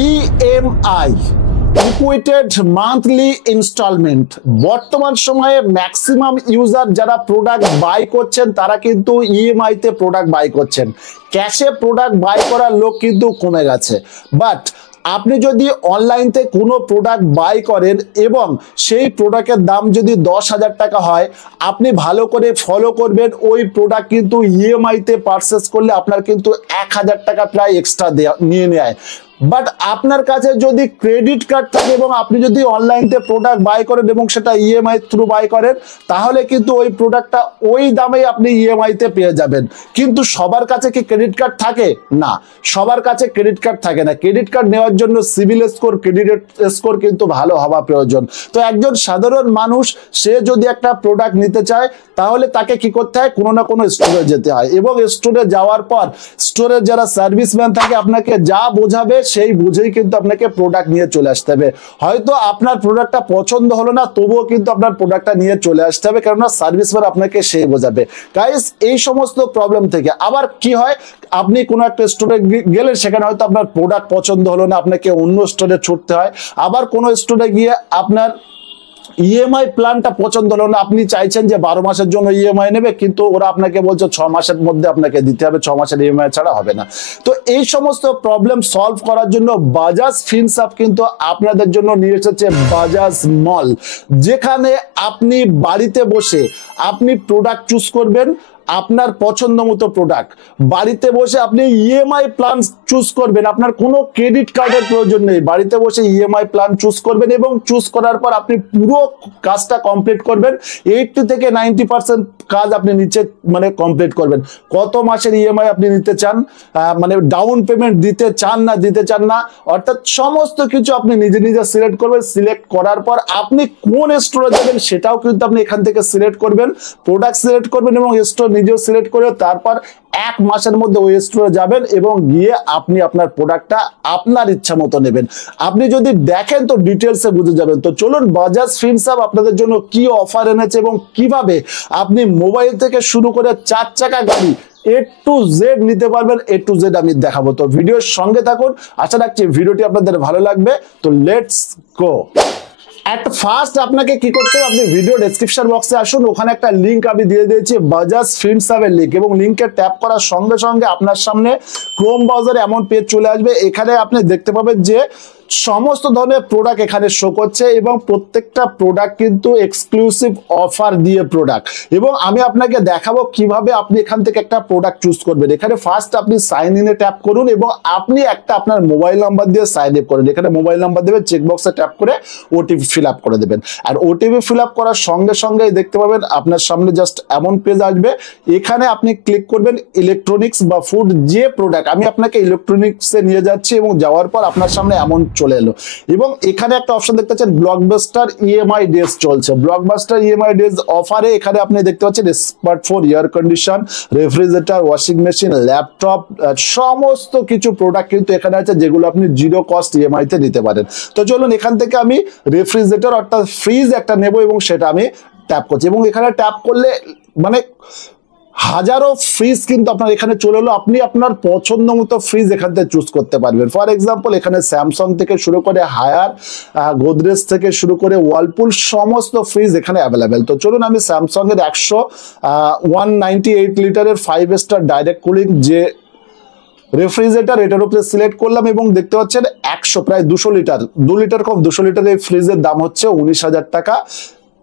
EMI ইকুইটেড monthly installment. বর্তমান সময়ে maximum user যারা প্রোডাক্ট বাই করছেন তারা কিন্তু ইএমআই তে প্রোডাক্ট বাই করছেন। ক্যাশে প্রোডাক্ট বাই করার লোক কিন্তু কমে গেছে। বাট আপনি যদি অনলাইন থেকে কোনো প্রোডাক্ট বাই করেন এবং সেই প্রোডাক্টের দাম যদি 10,000 টাকা হয়, আপনি ভালো করে ফলো করবেন ওই প্রোডাক্ট কিন্তু ইএমআই তে পারচেস করলে আপনার কিন্তু 1,000 টাকা প্রায় এক্সট্রা নিয়ে নেয়। বাট আপনার কাছে যদি ক্রেডিট কার্ড থাকে এবং আপনি যদি অনলাইন থেকে প্রোডাক্ট বাই করেন এবং সেটা ইএমআই থ্রু বাই করেন, তাহলে কিন্তু ওই প্রোডাক্টটা ওই দামেই আপনি ইএমআই তে পেয়ে যাবেন। কিন্তু সবার কাছে কি ক্রেডিট কার্ড থাকে? না, সবার কাছে ক্রেডিট কার্ড থাকে না। ক্রেডিট কার্ড নেওয়ার জন্য সিভিল স্কোর, ক্রেডিট স্কোর কিন্তু ভালো হওয়া প্রয়োজন। তো একজন সাধারণ মানুষ সে যদি একটা প্রোডাক্ট নিতে চায় তাহলে তাকে কি করতে হয়? কোনো না কোনো স্টোরে যেতে হয় এবং স্টোরে যাওয়ার পর স্টোরের যারা সার্ভিসম্যান থাকে আপনাকে যা বোঝাবে সেই বুঝেই কিন্তু আপনাকে প্রোডাক্ট নিয়ে চলে আসতে হবে। হয়তো আপনার প্রোডাক্টটা পছন্দ হলো না, তবুও কিন্তু আপনার প্রোডাক্টটা নিয়ে চলে আসতে হবে, কেননা সার্ভিসম্যান আপনাকে সেই বোঝাবে। গাইস, এই সমস্ত প্রবলেম থেকে আবার কি হয়, আপনি কোনো একটা স্টোরে গেলেন, সেখানে হয়তো আপনার প্রোডাক্ট পছন্দ হলো না, আপনাকে অন্য স্টোরে ছুটতে হয়। আবার কোনো স্টোরে গিয়ে আপনার ইএমআই প্ল্যানটা পছন্দ হলো না, আপনি চাইছেন যে 12 মাসের জন্য ইএমআই নেবে, কিন্তু ওরা আপনাকে বলছে 6 মাসের মধ্যে আপনাকে দিতে হবে, 6 মাসের ইএমআই ছাড়া হবে না। তো এই সমস্ত প্রবলেম সলভ করার জন্য বাজাজ ফিনসার্ভ কিন্তু আপনাদের জন্য নিয়ে এসেছে বাজাজ মল, যেখানে আপনি বাড়িতে বসে আপনি প্রোডাক্ট চুজ করবেন, আপনার পছন্দ মতো প্রোডাক্ট বাড়িতে বসে আপনি ইএমআই প্ল্যান চুজ করবেন। আপনার কোনো ক্রেডিট কার্ডের প্রয়োজন নেই, বাড়িতে বসে ইএমআই প্ল্যান চুজ করবেন এবং চুজ করার পর আপনি পুরো কাজটা কমপ্লিট করবেন। 80 থেকে 90% কাজ আপনি নিচে কমপ্লিট করবেন। কত মাসের ইএমআই আপনি নিতে চান, ডাউন পেমেন্ট দিতে চান না, অর্থাৎ সমস্ত কিছু আপনি নিজে নিজে সিলেক্ট করবেন। সিলেক্ট করার পর আপনি কোন স্টোরে যাবেন সেটাও কিন্তু আপনি এখান থেকে সিলেক্ট করবেন, প্রোডাক্ট সিলেক্ট করবেন এবং স্টোর নিজেও সিলেক্ট করে তারপর 1 মাসের মধ্যে ওই স্টোরে যাবেন এবং গিয়ে আপনি আপনার প্রোডাক্টটা আপনার ইচ্ছা মতো নেবেন। আপনি যদি দেখেন তো ডিটেলসে বুঝে যাবেন। তো চলুন, বাজাজ ফিনসার্ভ আপনাদের জন্য কি অফার এনেছে এবং কিভাবে আপনি মোবাইল থেকে শুরু করে 4 চাকা গাড়ি A to Z নিতে পারবেন, A to Z আমি দেখাবো। তো ভিডিওর সঙ্গে থাকুন, আশা রাখছি ভিডিওটি আপনাদের ভালো লাগবে। তো লেটস গো। এট ফার্স্ট আপনাকে কি করতে হবে, আপনি ভিডিও ডেসক্রিপশন বক্সে আসুন, ওখানে একটা লিংক আমি দিয়ে দিয়েছি বাজাজ ফিনসার্ভের লিংক, এবং লিংকে ট্যাপ করার সঙ্গে সঙ্গে আপনার সামনে ক্রোম ব্রাউজারে এমন পেজ চলে আসবে। এখানে আপনি দেখতে পাবেন যে সমস্ত ধরনের প্রোডাক্ট এখানে শো করছে এবং প্রত্যেকটা প্রোডাক্ট কিন্তু এক্সক্লুসিভ অফার দিয়ে প্রোডাক্ট, এবং আমি আপনাকে দেখাবো কিভাবে আপনি এখান থেকে একটা প্রোডাক্ট চুজ করবেন। এখানে ফার্স্ট আপনি সাইন ইনে ট্যাপ করুন এবং আপনি একটা আপনার মোবাইল নাম্বার দিয়ে সাইন আপ করেন। এখানে মোবাইল নাম্বার দেবেন, চেকবক্সে ট্যাপ করে ওটিপি ফিল আপ করে দেবেন। আর ওটিপি ফিল আপ করার সঙ্গে সঙ্গে দেখতে পাবেন আপনার সামনে জাস্ট এমন পেজ আসবে। এখানে আপনি ক্লিক করবেন ইলেকট্রনিক্স বা ফুড যে প্রোডাক্ট, আমি আপনাকে ইলেকট্রনিক্সে নিয়ে যাচ্ছি এবং যাওয়ার পর আপনার সামনে এমন চলে এলো এবং এখানে একটা অপশন দেখতে পাচ্ছেন ব্লকবাস্টার ইএমআই ডেজ চলছে। ব্লকবাস্টার ইএমআই ডেজ অফারে এখানে আপনি দেখতে পাচ্ছেন smartphone, air condition, refrigerator, washing machine, laptop, সমস্ত কিছু প্রোডাক্ট কিন্তু এখানে আছে যেগুলো আপনি জিরো কস্ট ইএমআই তে নিতে পারেন। তো চলুন, এখান থেকে আমি রেফ্রিজারেটর অর্থাৎ ফ্রিজ একটা নেব এবং সেটা আমি ট্যাপ করছি এবং এখানে ট্যাপ করলে হাজারো ফ্রিজ কিন্তু আপনার এখানে চলে এলো। আপনি আপনার পছন্দ মতো ফ্রিজ এখান থেকে চুজ করতে পারবেন। ফর এক্সাম্পল, এখানে স্যামসাং থেকে শুরু করে হায়ার, গোদরেজ থেকে শুরু করে ওয়ালপুল, সমস্ত ফ্রিজ এখানে অ্যাভেলেবেল। তো চলুন, আমি স্যামসাং এর 198 লিটারের 5 স্টার ডাইরেক্ট কুলিং যে রেফ্রিজারেটর এটার উপরে সিলেক্ট করলাম এবং দেখতে পাচ্ছেন প্রায় 200 লিটার, 2 লিটার কম 200 লিটার এই ফ্রিজের দাম হচ্ছে 19,000 টাকা।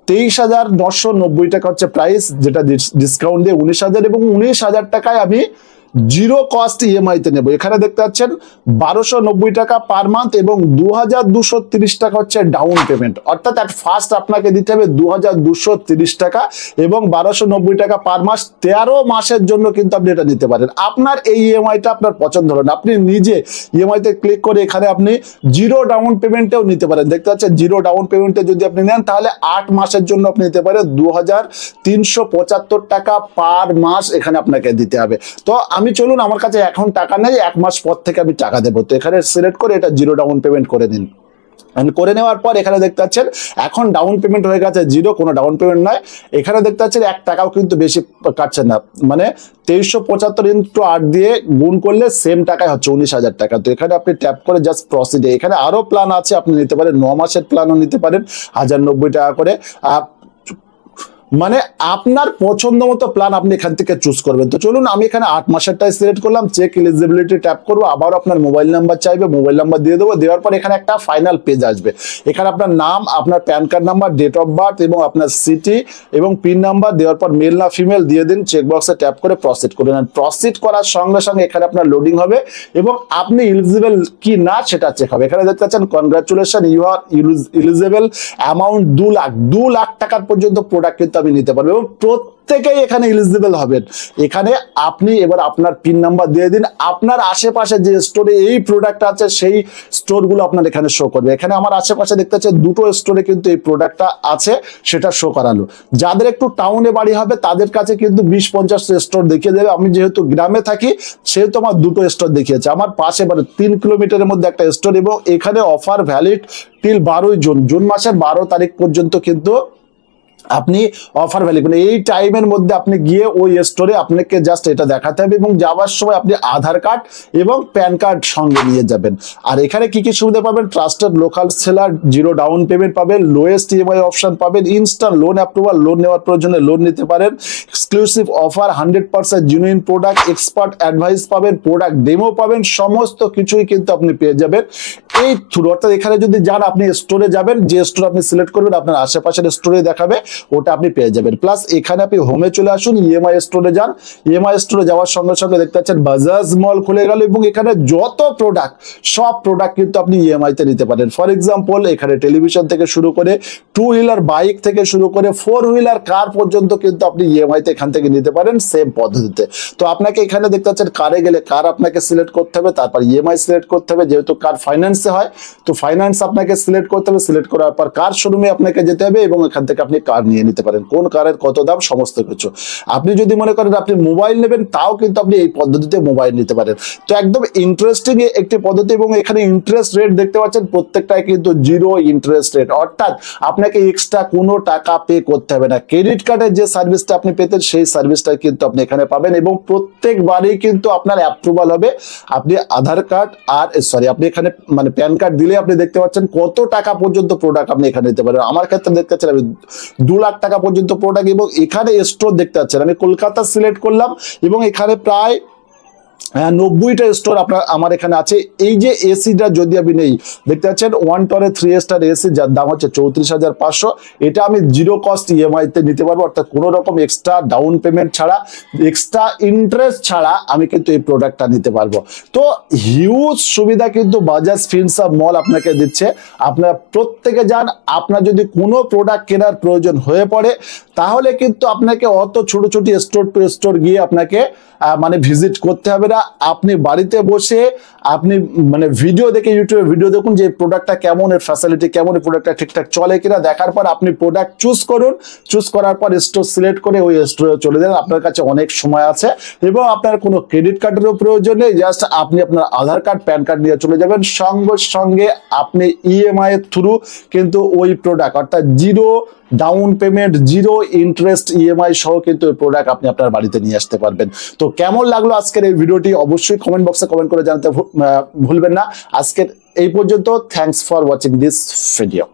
23,990 টাকা হচ্ছে প্রাইস, যেটা ডিসকাউন্ট দিয়ে 19,000, এবং 19,000 টাকায় আমি জিরো কস্ট ইএমআই তে নেব। এখানে দেখতে পাচ্ছেন 1290 টাকা পার মান্থ এবং 2230 টাকা হচ্ছে ডাউন পেমেন্ট, অর্থাৎ এট ফার্স্ট আপনাকে দিতে হবে 2230 টাকা এবং 1290 টাকা পার মাস। 13 মাসের জন্য কিন্তু আপনি এটা নিতে পারেন। আপনার এই ইএমআইটা আপনার পছন্দ হলো না, আপনি নিজে ইএমআই তে ক্লিক করে এখানে আপনি জিরো ডাউন পেমেন্টেও নিতে পারেন। দেখতে পাচ্ছেন জিরো ডাউন পেমেন্টে যদি আপনি নেন তাহলে 8 মাসের জন্য আপনি নিতে পারেন 2375 টাকা পার মাস এখানে আপনাকে দিতে হবে। তো আমি চলুন, আমার কাছে এখন টাকা নেই, 1 মাস পর থেকে আমি টাকা দেবো, তো এখানে সিলেক্ট করে এটা জিরো ডাউন পেমেন্ট করে দিন। করে নেওয়ার পর এখানে দেখতে পাচ্ছেন এখন ডাউন পেমেন্ট হয়ে গেছে 0, কোনো ডাউন পেমেন্ট নয়। এখানে দেখতে পাচ্ছেন 1 টাকাও কিন্তু বেশি কাটছে না, মানে 2375 ইন্টু 8 দিয়ে গুণ করলে সেম টাকায় হচ্ছে 19,000 টাকা। তো এখানে আপনি ট্যাপ করে জাস্ট প্রসিডে, এখানে আরো প্ল্যান আছে, আপনি নিতে পারেন 9 মাসের প্ল্যানও নিতে পারেন 1090 টাকা করে। মানে আপনার পছন্দ মতো প্ল্যান আপনি এখান থেকে চুজ করবেন। তো চলুন আমি এখানে 8 মাসেরটাই সিলেক্ট করলাম, চেক এলিজিবিলিটি ট্যাপ করবো, আবার আপনার মোবাইল নাম্বার চাইবে, মোবাইল নাম্বার দিয়ে দেবো। দেওয়ার পর এখানে একটা ফাইনাল পেজ আসবে, এখানে আপনার নাম, আপনার PAN card number, date of birth এবং আপনার সিটি এবং পিন নাম্বার দেওয়ার পর মেল না ফিমেল দিয়ে দিন, চেকবক্সে ট্যাপ করে প্রসিড করে নেন। প্রসিড করার সঙ্গে সঙ্গে এখানে আপনার লোডিং হবে এবং আপনি এলিজিবল কি না সেটা চেক হবে। এখানে দেখতে পাচ্ছেন congratulation, you are eligible, amount 2 lakh টাকার পর্যন্ত প্রোডাক্ট কিন্তু আমি নিতে পারবো এবং প্রত্যেকেই এখানে এলিজিবল হবেন। এখানে আপনি এবার আপনার পিন নাম্বার দিয়ে দিন, আপনার আশেপাশে যে স্টোরে এই প্রোডাক্ট আছে সেই স্টোরগুলো আপনার এখানে শো করবে। এখানে আমার আশেপাশে দেখতে পাচ্ছেন 2টো স্টোরে কিন্তু এই প্রোডাক্টটা আছে, সেটা শো করালো। যাদের একটু টাউনে বাড়ি হবে তাদের কাছে কিন্তু 20-50 স্টোর দেখিয়ে দেবে। আমি যেহেতু গ্রামে থাকি সেহেতু আমার 2টো স্টোর দেখিয়েছে, আমার পাশে 3 কিলোমিটারের মধ্যে একটা স্টোর এবং এখানে অফার ভ্যালিড টিল 12 জুন মাসের 12 তারিখ পর্যন্ত কিন্তু আপনি অফার ভ্যালি, মানে এই টাইমের মধ্যে আপনি গিয়ে ওই স্টোরে আপনাকে জাস্ট এটা দেখাতে হবে এবং যাওয়ার সময় আপনি আধার কার্ড এবং প্যান কার্ড সঙ্গে নিয়ে যাবেন। আর এখানে কি কি সুবিধা পাবেন, trusted local seller, 0 down payment পাবেন, লোয়েস্ট ইএমআই অপশন পাবেন, ইনস্ট্যান্ট লোন অ্যাপ্রুভাল, লোন নেওয়ার প্রয়োজনে লোন নিতে পারেন, exclusive offer, 100% genuine product, expert advice পাবেন, প্রোডাক্ট ডেমো পাবেন, সমস্ত কিছুই কিন্তু আপনি পেয়ে যাবেন এই থ্রু। অর্থাৎ এখানে যদি যান আপনি স্টোরে যাবেন, যে স্টোর আপনি সিলেক্ট করবেন আপনার আশেপাশের স্টোরে দেখাবে, ওটা আপনি পেয়ে যাবেন। প্লাস এখানে আপনি হোমে চলে আসুন, ইএমআই স্টোরে যান, ইএমআই স্টোরে যাওয়ার সঙ্গে সঙ্গে দেখতে পাচ্ছেন বাজাজ মল খুলে গেল এবং এখানে যত প্রোডাক্ট সব প্রোডাক্ট কিন্তু আপনি ইএমআই তে নিতে পারেন। ফর এক্সাম্পল এখানে টেলিভিশন থেকে শুরু করে 2 হুইলার বাইক থেকে শুরু করে 4 হুইলার কার পর্যন্ত কিন্তু আপনি ইএমআই তে এখান থেকে নিতে পারেন সেম পদ্ধতিতে। তো আপনাকে এখানে দেখতে পাচ্ছেন কারে গেলে কার আপনাকে সিলেক্ট করতে হবে, তারপর ইএমআই সিলেক্ট করতে হবে, যেহেতু কার ফাইন্যান্সে হয় তো ফাইন্যান্স আপনাকে সিলেক্ট করতে হবে, সিলেক্ট করার পর কার শোরুমে আপনাকে যেতে হবে এবং এখান থেকে আপনি কার নিয়ে নিতে পারেন, কোন কারের কত দাম সমস্ত কিছু। আপনি যদি মনে করেন আপনি মোবাইল নেবেন তাও কিন্তু আপনি এই পদ্ধতিতে মোবাইল নিতে পারেন। তো একদম ইন্টারেস্টিং একটি পদ্ধতি এবং এখানে ইন্টারেস্ট রেট দেখতে পাচ্ছেন প্রত্যেকটাই কিন্তু 0 ইন্টারেস্ট রেট, অর্থাৎ আপনাকে এক্সট্রা কোনো টাকা পে করতে হবে না। ক্রেডিট কার্ডের যে সার্ভিসটা আপনি পেতেন সেই সার্ভিসটা কিন্তু আপনি এখানে পাবেন এবং প্রত্যেকবারই কিন্তু আপনার অ্যাপ্রুভাল হবে। আপনি আধার কার্ড আর আপনি এখানে মানে প্যান কার্ড দিলে আপনি দেখতে পাচ্ছেন কত টাকা পর্যন্ত প্রোডাক্ট আপনি এখানে নিতে পারেন। আমার ক্ষেত্রে দেখতে পাচ্ছেন আমি 2 লাখ টাকা পর্যন্ত প্রোডাক্ট এবং এখানে স্টোর দেখতে পাচ্ছেন আমি কলকাতা সিলেক্ট করলাম এবং এখানে প্রায় 90টা স্টোর আমার এখানে আছে। এই যে এসিটা যদি আমি নেই দেখতে পাচ্ছেন 1 টরে 3 স্টার এসি যার দাম হচ্ছে 34,500, এটা আমি 0 কস্ট ইএমআই তে নিতে পারবো, অর্থাৎ কোনো রকম এক্সট্রা ডাউন পেমেন্ট ছাড়া, এক্সট্রা ইন্টারেস্ট ছাড়া আমি কিন্তু এই প্রোডাক্টটা নিতে পারবো। তো হিউজ সুবিধা কিন্তু বাজাজ ফিনসার্ভ মল আপনাকে দিচ্ছে। আপনারা প্রত্যেকে যান, আপনার যদি কোনো প্রোডাক্ট কেনার প্রয়োজন হয়ে পড়ে তাহলে কিন্তু আপনাকে অত ছোট ছোট স্টোর টু স্টোর গিয়ে আপনাকে মানে ভিজিট করতে হবে না। আপনি বাড়িতে বসে আপনি মানে ভিডিও দেখে, ইউটিউবে ভিডিও দেখুন যে প্রোডাক্টটা কেমন, এর ফ্যাসিলিটি কেমন, এই প্রোডাক্টটা ঠিকঠাক চলে কিনা, দেখার পর আপনি প্রোডাক্ট চুজ করুন, চুজ করার পর স্টোর সিলেক্ট করে ওই স্টোরে চলে যান। আপনার কাছে অনেক সময় আছে এবং আপনার কোনো ক্রেডিট কার্ডেরও প্রয়োজন নেই, জাস্ট আপনি আপনার আধার কার্ড প্যান কার্ড নিয়ে চলে যাবেন, সঙ্গে সঙ্গে আপনি ইএমআই এর থ্রু কিন্তু ওই প্রোডাক্ট অর্থাৎ 0 ডাউন পেমেন্ট, 0 ইন্টারেস্ট ইএমআই সহ কিন্তু এই প্রোডাক্ট আপনি আপনার বাড়িতে নিয়ে আসতে পারবেন। তো কেমন লাগলো আজকের এই ভিডিওটি অবশ্যই কমেন্ট বক্সে কমেন্ট করে জানাতে ভুলবেন না। আজকের এই পর্যন্ত, thanks for watching this video.